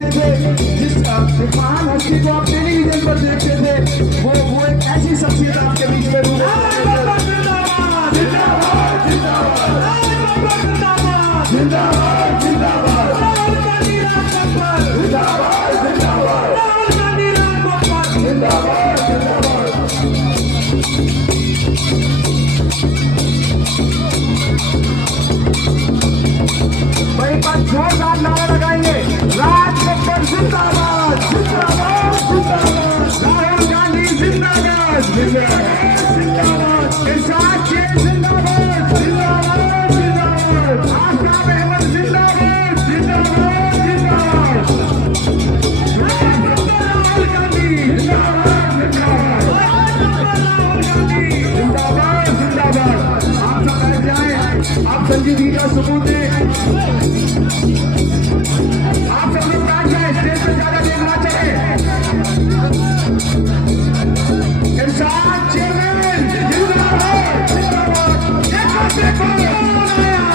जिसका महान हस्ती को आप टेलीविजन पर देखते थे, वो एक ऐसी शख्सियत आपके बीच में वहीं पर जोरदार नारा लगाएंगे, राज बब्बर जिंदाबाद जिंदाबाद जिंदाबाद, राहुल गांधी जिंदाबाद जिंदाबाद, इरशाद शेख जिंदाबाद जिंदाबाद जिंदाबाद, आफ्ताब अहमद जिंदाबाद जिंदाबाद जिंदाबाद, राहुल गांधी जिंदाबाद जिंदाबाद जिंदाबाद। आप सब बैठ जाए, आप संजीदगी का सबूत दें। आप सब लोग बैठ जाए, स्टेज पे ज्यादा देर ना चले। इरशाद चेयरमैन जिंदाबाद जिंदाबाद, देखो देखो कौन आया,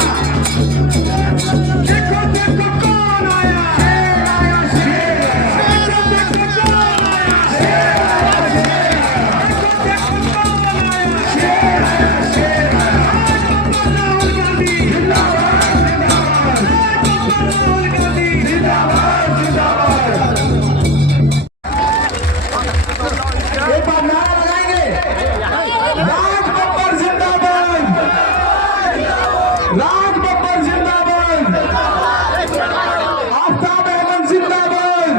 देखो देखो कौन आया, शेर आया शेर, देखो देखो कौन आया, शेर आया शेर, देखो देखो कौन आया, शेर आया शेर, राहुल गांधी जिंदाबाद जिंदाबाद, राहुल गांधी जिंदाबाद जिंदाबाद। एक बार नारा लगाएंगे, राज बब्बर जिंदाबाद, राज बब्बर जिंदाबाद, आफ्ताब अहमद जिंदाबाद,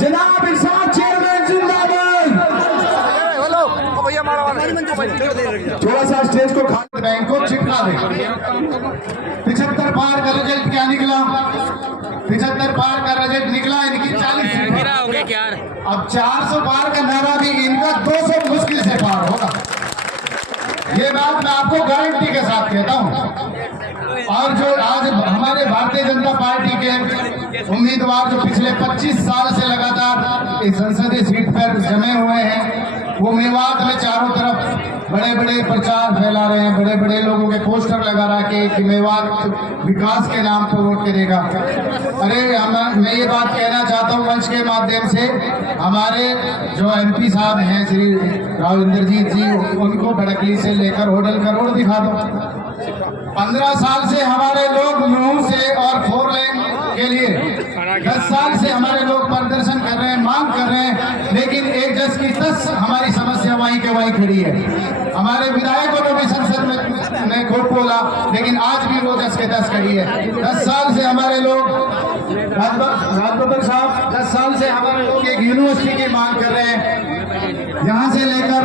जनाब इरशाद चेयरमैन जिंदाबाद। थोड़ा सा स्टेज को खाली बैंक को चिपका दे। 75 पार का रिजल्ट क्या निकला? 75 पार का रिजल्ट निकला इनकी 40 हो गया क्या? अब 400 पार का नारा भी इनका 200 मुश्किल से पार होगा। ये बात मैं आपको गारंटी के साथ कहता हूँ। और जो आज हमारे भारतीय जनता पार्टी के उम्मीदवार जो पिछले 25 साल से लगातार इस संसदीय सीट पर जमे हुए हैं, वो मेवात में चारों तरफ बड़े बड़े प्रचार फैला रहे हैं, बड़े बड़े लोगों के पोस्टर लगा रहा कि मेवात विकास के नाम पर वोट करेगा। अरे मैं ये बात कहना चाहता हूँ मंच के माध्यम से, हमारे जो MP साहब हैं श्री राव इंद्रजीत जी, उनको भड़कली से लेकर होटल करोड़ दिखा दो। 15 साल से हमारे लोग मुंह से और 4 लेन के लिए 10 साल से हमारे लोग प्रदर्शन कर रहे हैं, मांग कर रहे हैं, लेकिन एक जस की तस हमारी समस्या वहीं के वहीं खड़ी है। हमारे विधायकों ने भी संसद में खूब बोला, लेकिन आज भी वो जस के तस खड़ी है। 10 साल से हमारे लोग, राजबब्बर साहब 10 साल से हमारे लोग एक यूनिवर्सिटी की मांग कर रहे हैं। यहाँ से लेकर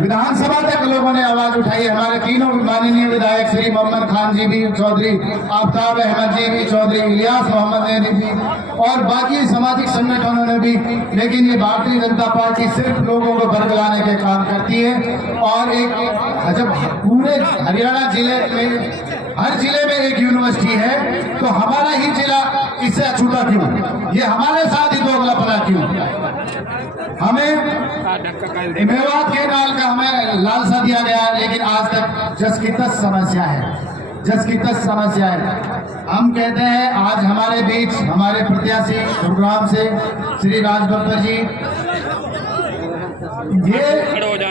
विधानसभा तक लोगों ने आवाज उठाई। हमारे तीनों माननीय विधायक श्री मोहम्मद खान जी भी, चौधरी आफ्ताब अहमद जी भी, चौधरी इलियास मोहम्मद ने भी, और बाकी सामाजिक संगठनों ने भी। लेकिन ये भारतीय जनता पार्टी सिर्फ लोगों को बरगलाने के काम करती है। और एक जब पूरे हरियाणा जिले में हर जिले में एक यूनिवर्सिटी है, तो हमारा ही जिला इससे अछूता क्यों? ये हमारे साथ ही दोगलापना क्यों? हमें मेवात के नाल का हमें लालसा दिया गया है, लेकिन आज तक जस की तस समस्या है, जस की तस समस्या है। हम कहते हैं आज हमारे बीच हमारे प्रत्याशी गुरुग्राम से श्री राज बब्बर जी, ये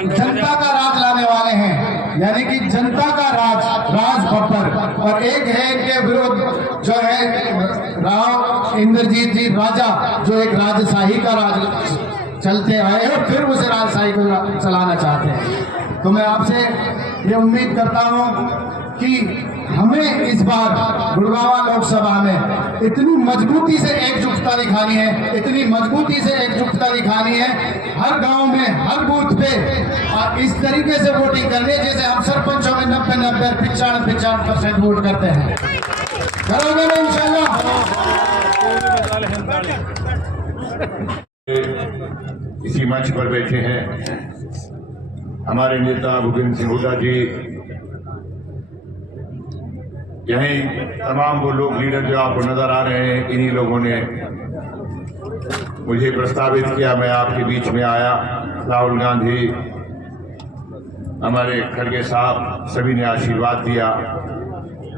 जनता का राज लाने वाले हैं, यानी कि जनता का राज, राज बब्बर। और एक है इनके विरोध जो है राव इंद्रजीत जी राजा, जो एक राजशाही का राज चलते आए और फिर उस राजशाही को चलाना चाहते हैं। तो मैं आपसे ये उम्मीद करता हूं कि हमें इस बार गुड़गांव लोकसभा में इतनी मजबूती से एकजुटता दिखानी है, इतनी मजबूती से एकजुटता दिखानी है हर गांव में, हर बूथ पे, और इस तरीके से वोटिंग करनी है जैसे हम सरपंचों में 90-90, 95% वोट करते हैं। करोगे ना इंशाल्लाह। इसी मंच पर बैठे हैं हमारे नेता भूपेंद्र सिंह हुड्डा जी, यही तमाम वो लोग लीडर जो आपको नजर आ रहे हैं, इन्हीं लोगों ने मुझे प्रस्तावित किया, मैं आपके बीच में आया। राहुल गांधी, हमारे खड़गे साहब, सभी ने आशीर्वाद दिया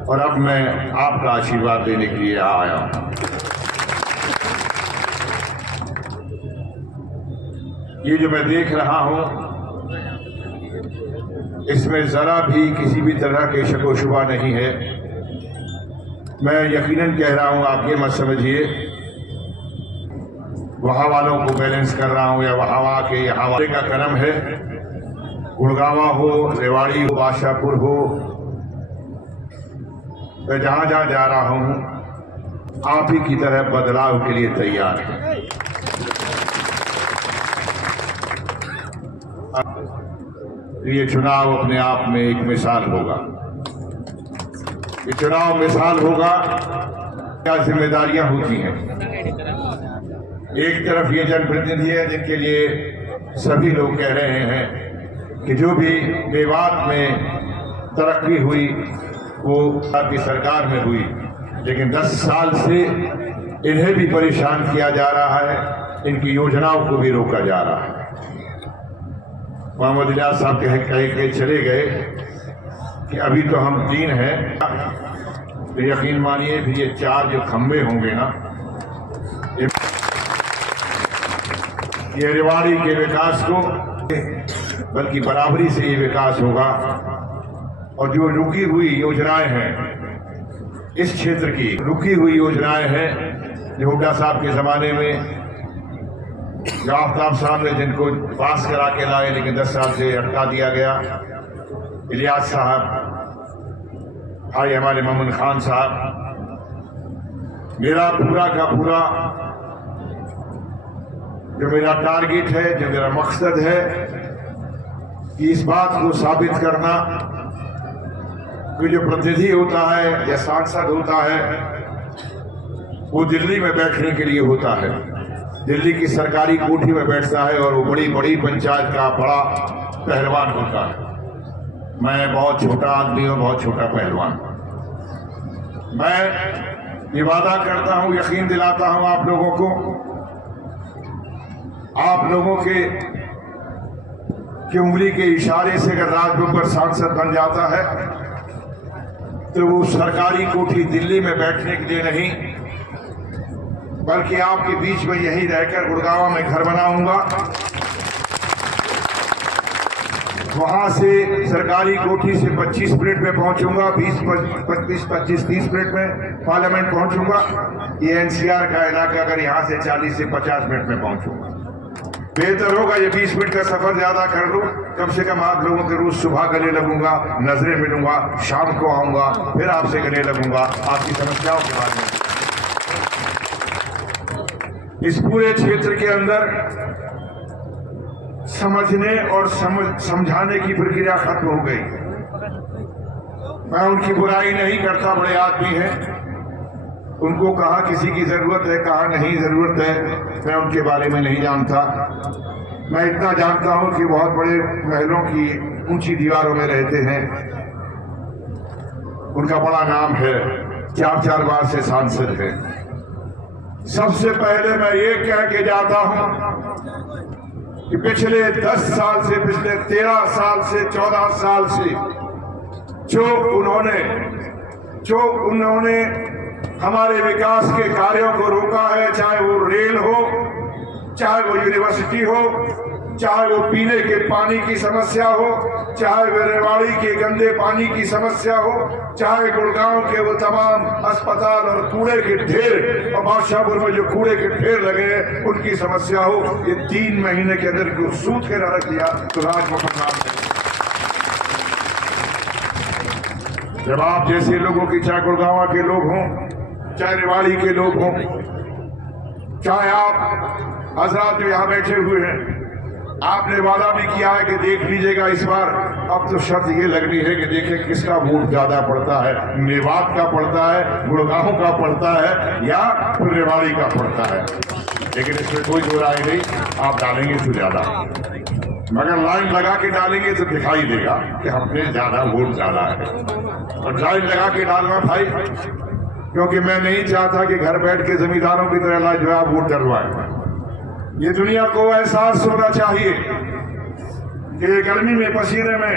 और अब मैं आपका आशीर्वाद देने के लिए आया हूं। ये जो मैं देख रहा हूं, इसमें जरा भी किसी भी तरह के शक व शुबा नहीं है। मैं यकीनन कह रहा हूं, आप ये मत समझिए वहां वालों को बैलेंस कर रहा हूं या वहां के यहाँ वाले का कर्म है। गुड़गावा हो, रेवाड़ी हो, बादशाहपुर हो, मैं जहां जहां जा रहा हूं आप ही की तरह बदलाव के लिए तैयार है। ये चुनाव अपने आप में एक मिसाल होगा। ये चुनाव मिसाल होगा, क्या जिम्मेदारियां होती हैं। एक तरफ ये जनप्रतिनिधि है जिनके लिए सभी लोग कह रहे हैं कि जो भी मेवात में तरक्की हुई वो आपकी सरकार में हुई, लेकिन 10 साल से इन्हें भी परेशान किया जा रहा है, इनकी योजनाओं को भी रोका जा रहा है। मोहम्मद इलियास साहब कह चले गए कि अभी तो हम 3 हैं, तो यकीन मानिए भी ये 4 जो खंबे होंगे ना, ये रेवाड़ी के विकास को बल्कि बराबरी से ये विकास होगा। और जो रुकी हुई योजनाएं हैं इस क्षेत्र की, रुकी हुई योजनाएं हैं जो हुड्डा साहब के जमाने में, जो आफ्ताब साहब ने जिनको पास करा के लाए लेकिन 10 साल से अटका दिया गया, इलियास साहब, भाई हमारे मोमिन खान साहब, मेरा पूरा का पूरा जो मेरा टारगेट है, जो मेरा मकसद है कि इस बात को साबित करना कि जो प्रतिनिधि होता है या सांसद होता है वो दिल्ली में बैठने के लिए होता है, दिल्ली की सरकारी कोठी में बैठता है और वो बड़ी बड़ी पंचायत का बड़ा पहलवान होता है। मैं बहुत छोटा आदमी हूं, बहुत छोटा पहलवान। मैं ये वादा करता हूं, यकीन दिलाता हूं आप लोगों को, आप लोगों के उंगली के इशारे से अगर राजबब्बर सांसद बन जाता है तो वो सरकारी कोठी दिल्ली में बैठने के लिए नहीं, बल्कि आपके बीच में यही रहकर गुड़गांव में घर बनाऊंगा। वहां से सरकारी कोठी से 25 मिनट में पहुंचूंगा, 25-30 मिनट में पार्लियामेंट पहुंचूंगा। ये एनसीआर का इलाका, अगर यहां से 40 से 50 मिनट में पहुंचूंगा। बेहतर होगा ये 20 मिनट का सफर ज्यादा कर लूं, कम से कम आप लोगों के रोज सुबह गले लगूंगा, नजरें मिलूंगा, शाम को आऊंगा, फिर आपसे गले लगूंगा, आपकी समस्याओं के बारे में। इस पूरे क्षेत्र के अंदर समझने और समझाने की प्रक्रिया खत्म हो गई। मैं उनकी बुराई नहीं करता, बड़े आदमी हैं, उनको कहा किसी की जरूरत है, कहा नहीं जरूरत है, मैं उनके बारे में नहीं जानता। मैं इतना जानता हूं कि बहुत बड़े महलों की ऊंची दीवारों में रहते हैं, उनका बड़ा नाम है, 4 बार से सांसद है। सबसे पहले मैं ये कह के जाता हूं कि पिछले 10 साल से, पिछले 13 साल से, 14 साल से जो उन्होंने हमारे विकास के कार्यों को रोका है, चाहे वो रेल हो, चाहे वो यूनिवर्सिटी हो, चाहे वो पीने के पानी की समस्या हो, चाहे वो रेवाड़ी के गंदे पानी की समस्या हो, चाहे गुड़गांव के वो तमाम अस्पताल और कूड़े के ढेर और बादशाहपुर में जो कूड़े के ढेर लगे हैं उनकी समस्या हो, ये 3 महीने के अंदर क्यों सूद के रख दिया तो राजभवन नाम है। जब आप जैसे लोगों की, चाहे गुड़गांव के लोग हों, चाहे रेवाड़ी के लोग हों, चाहे आप हजरात जो यहाँ बैठे हुए हैं, आपने वादा भी किया है कि देख लीजिएगा इस बार। अब तो शर्त ये लगनी है कि देखें किसका वोट ज्यादा पड़ता है, मेवात का पड़ता है, गुड़गांव का पड़ता है या फिर रेवाड़ी का पड़ता है। लेकिन इसमें कोई दो राय नहीं, आप डालेंगे तो ज्यादा, मगर लाइन लगा के डालेंगे तो दिखाई देगा कि हमने ज्यादा वोट डाला है। और लाइन लगा के डालना भाई, क्योंकि मैं नहीं चाहता कि घर बैठ के जमींदारों की तरह लाजवाब वोट डलवाए। ये दुनिया को एहसास होना चाहिए कि गर्मी में, पसीने में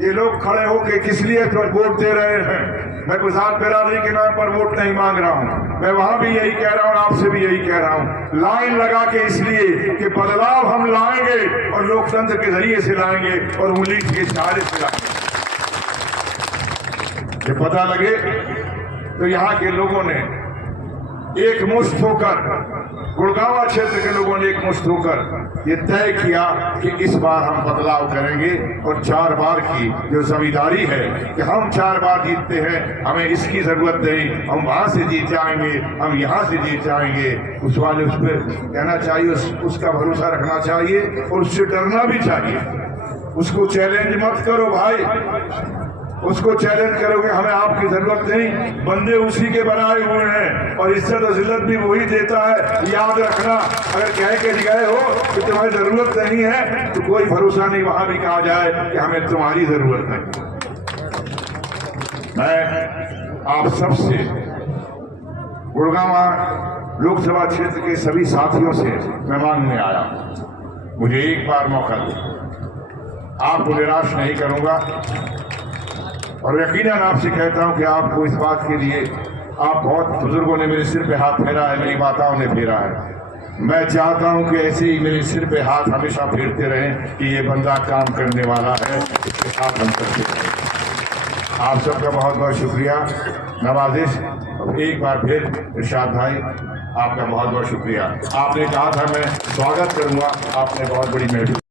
ये लोग खड़े होकर किस लिए वोट दे रहे हैं। मैं गुजार बिरादरी के नाम पर वोट नहीं मांग रहा हूं, मैं वहां भी यही कह रहा हूं, आपसे भी यही कह रहा हूं लाइन लगा के, इसलिए कि बदलाव हम लाएंगे और लोकतंत्र के जरिए से लाएंगे और उंगली के इशारे से लाएंगे। ये पता लगे तो यहाँ के लोगों ने एक मुश्त होकर, गुड़गांव क्षेत्र के लोगों ने एक मुश्त होकर ये तय किया कि इस बार हम बदलाव करेंगे और 4 बार की जो जमींदारी है कि हम 4 बार जीतते हैं, हमें इसकी जरूरत नहीं, हम वहां से जीत जाएंगे, हम यहाँ से जीत जाएंगे। उस वाले उस पर कहना चाहिए, उसका भरोसा रखना चाहिए और उससे डरना भी चाहिए। उसको चैलेंज मत करो भाई, उसको चैलेंज करोगे हमें आपकी जरूरत नहीं, बंदे उसी के बनाए हुए हैं और इज्जत और जिल्लत भी वही देता है। याद रखना, अगर कह के गए हो कि तुम्हारी जरूरत नहीं है तो कोई भरोसा नहीं वहां भी कहा जाए कि हमें तुम्हारी जरूरत है। मैं आप सबसे गुड़गांव लोकसभा क्षेत्र के सभी साथियों से मैं मांगने आया, मुझे एक बार मौका दो, आपको निराश नहीं करूंगा और यकीनन आपसे कहता हूं कि आपको इस बात के लिए, आप बहुत बुजुर्गों ने मेरे सिर पे हाथ फेरा है, मेरी माताओं ने फेरा है, मैं चाहता हूं कि ऐसे ही मेरे सिर पे हाथ हमेशा फेरते रहें कि ये बंदा काम करने वाला है, इसके साथ हम करते रहें। आप सबका बहुत बहुत शुक्रिया, नवाजिश। एक बार फिर इरशाद भाई आपका बहुत बहुत शुक्रिया। आपने कहा था मैं स्वागत करूंगा, आपने बहुत बड़ी मेहरबानी।